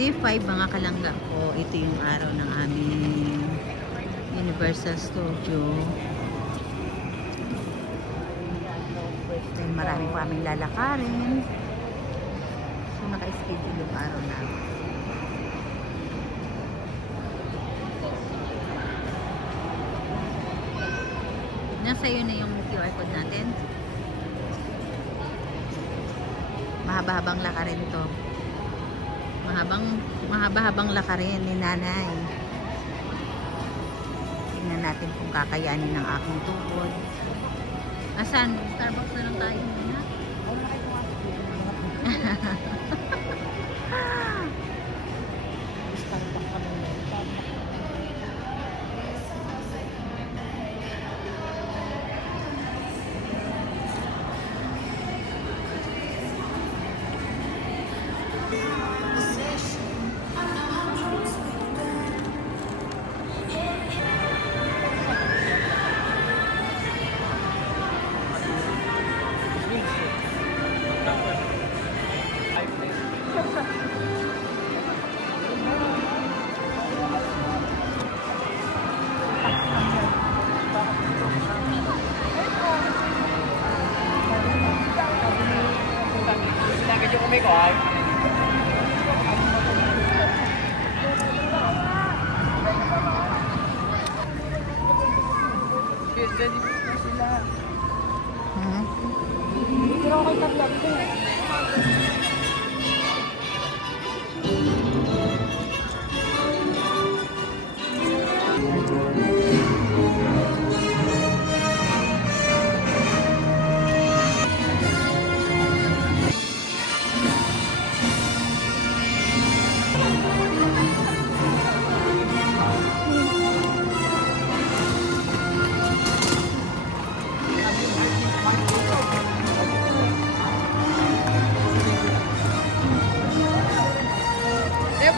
Day 5 mga kalangga ko. Ito yung araw ng aming Universal Studio. Then marami pa aming lalakarin. So naka-schedule yung araw namin. Nasa iyo na yung QR code natin. Mahaba-habang lakarin to. Mahaba-habang lakarin ni nanay. Tingnan natin kung kakayanin ng aking tuhod. Asan? Starbucks na lang tayo muna.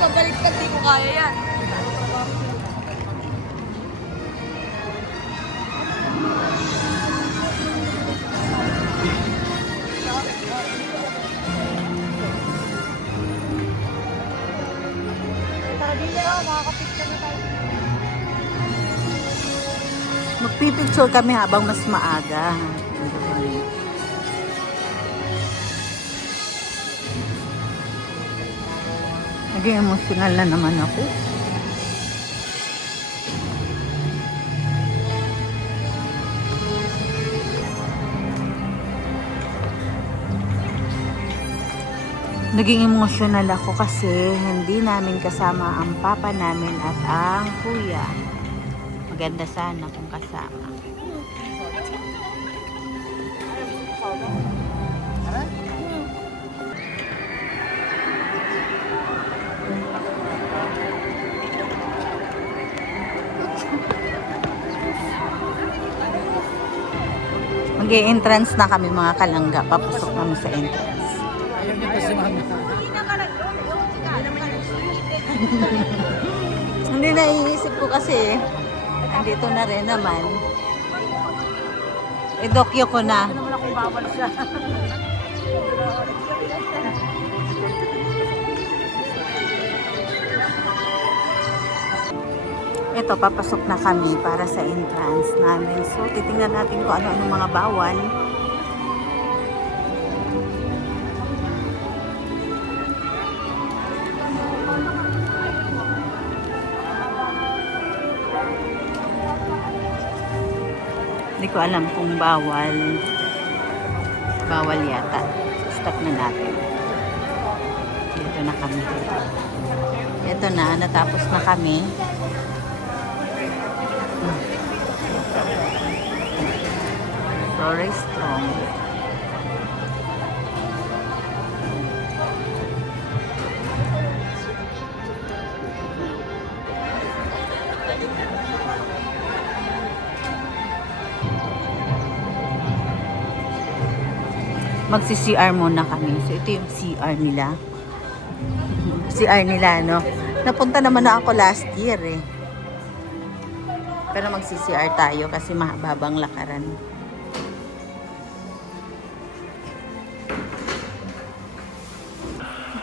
Pabaliktad, di ko kaya yan. Magpipicture kami habang mas maaga. Naging emotional na naman ako. Naging emotional ako kasi hindi namin kasama ang papa namin at ang kuya. Maganda sana kung kasama. Mag-e-entrance na kami mga kalangga. Papasok kami sa entrance. Ayaw niya pa si mama. Hindi naiisip ko kasi andito na rin naman. Idokyo ko na. Hindi naman akong bawal siya. Ito, papasok na kami para sa entrance namin. So, titingnan natin kung ano-ano mga bawal. Hindi ko alam kung bawal. Bawal yata. Stop na natin. Dito na kami. Ito na, natapos na kami. Sorry, strong. Magsi-CR muna kami. So, ito yung CR nila. CR nila, no? Napunta naman na ako last year, eh. Pero magsi-CR tayo kasi mahabang lakaran.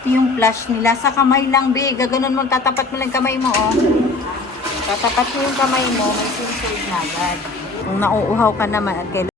Ito yung flash nila. Sa kamay lang, be. Gaganon mo, tatapat mo lang kamay mo, oh. Tatapat mo yung kamay mo, may sensor na agad. Kung nauuhaw ka naman at kailangan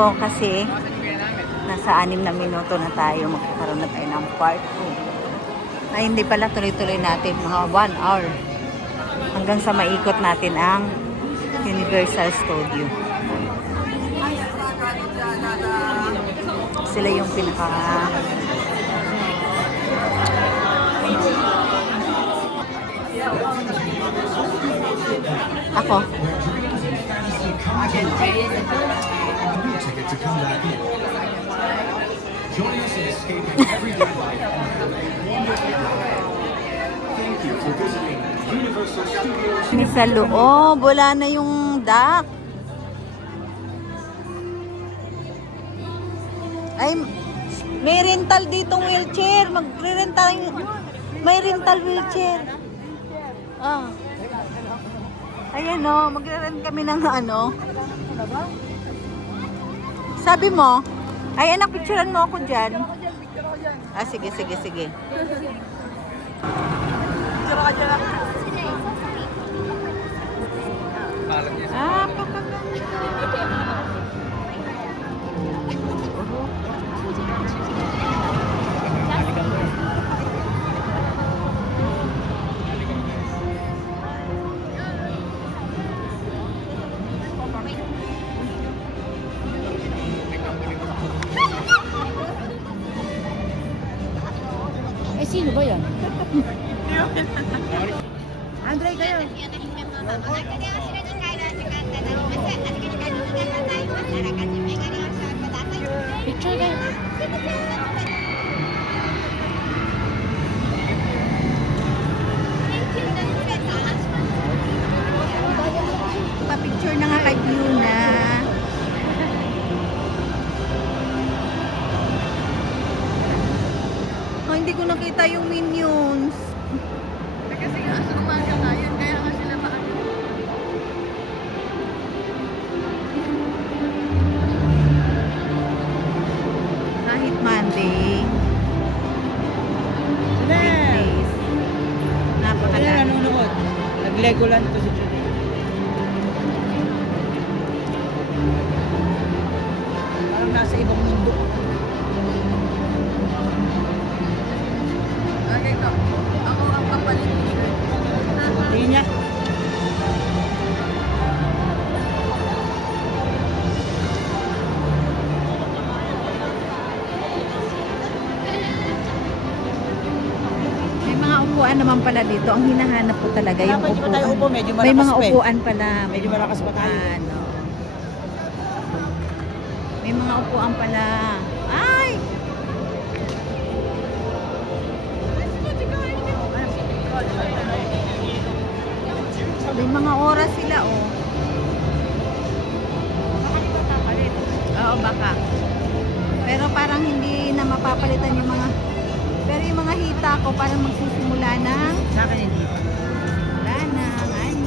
kasi nasa 6 na minuto na tayo, magkakaroon na tayo ng part 2. Ay, hindi pala, tuloy-tuloy natin mga 1 hour hanggang sa maikot natin ang Universal Studio. Sila yung pinaka ako ticket to come back in. Join us in escaping everyday life. Thank you for visiting Universal Studios. May sa loob, wala na yung dock. Ay, may rental ditong wheelchair. Magre-rental, may rental wheelchair. Ah. Ayan o, magre-rent kami ng ano. Sabi mo, ay anak, picturean mo ako dyan. Ah, sige, sige, sige. Ah, Eh, sino ba yan? Andre, kayo. Picture kayo. pa-picture na nga kay Yuna. Oh, hindi ko nakita yung Minions. Kasi nga, umaga nga yun. Kaya nga sila paano. Kahit Monday. Weekdays. Napakalaga. nanonood? Nag-Legoland to si Judy. Parang nasa ibang mundo. Okay ko. Ako ang kapalit t-shirt. Hindi niya. May mga upuan naman pala dito. Ang hinahanap ko talaga yung Dapat di ba tayo upo? upuan. Medyo May malakas mga pa eh. upuan pala. Medyo malakas pa tayo. Ano. May mga upuan pala. Ay! May mga oras sila, oh. Oo, baka. Pero parang hindi na mapapalitan yung mga... Pero yung mga hita ko, parang magsisimula ng... Sa akin hindi. Wala na, ano.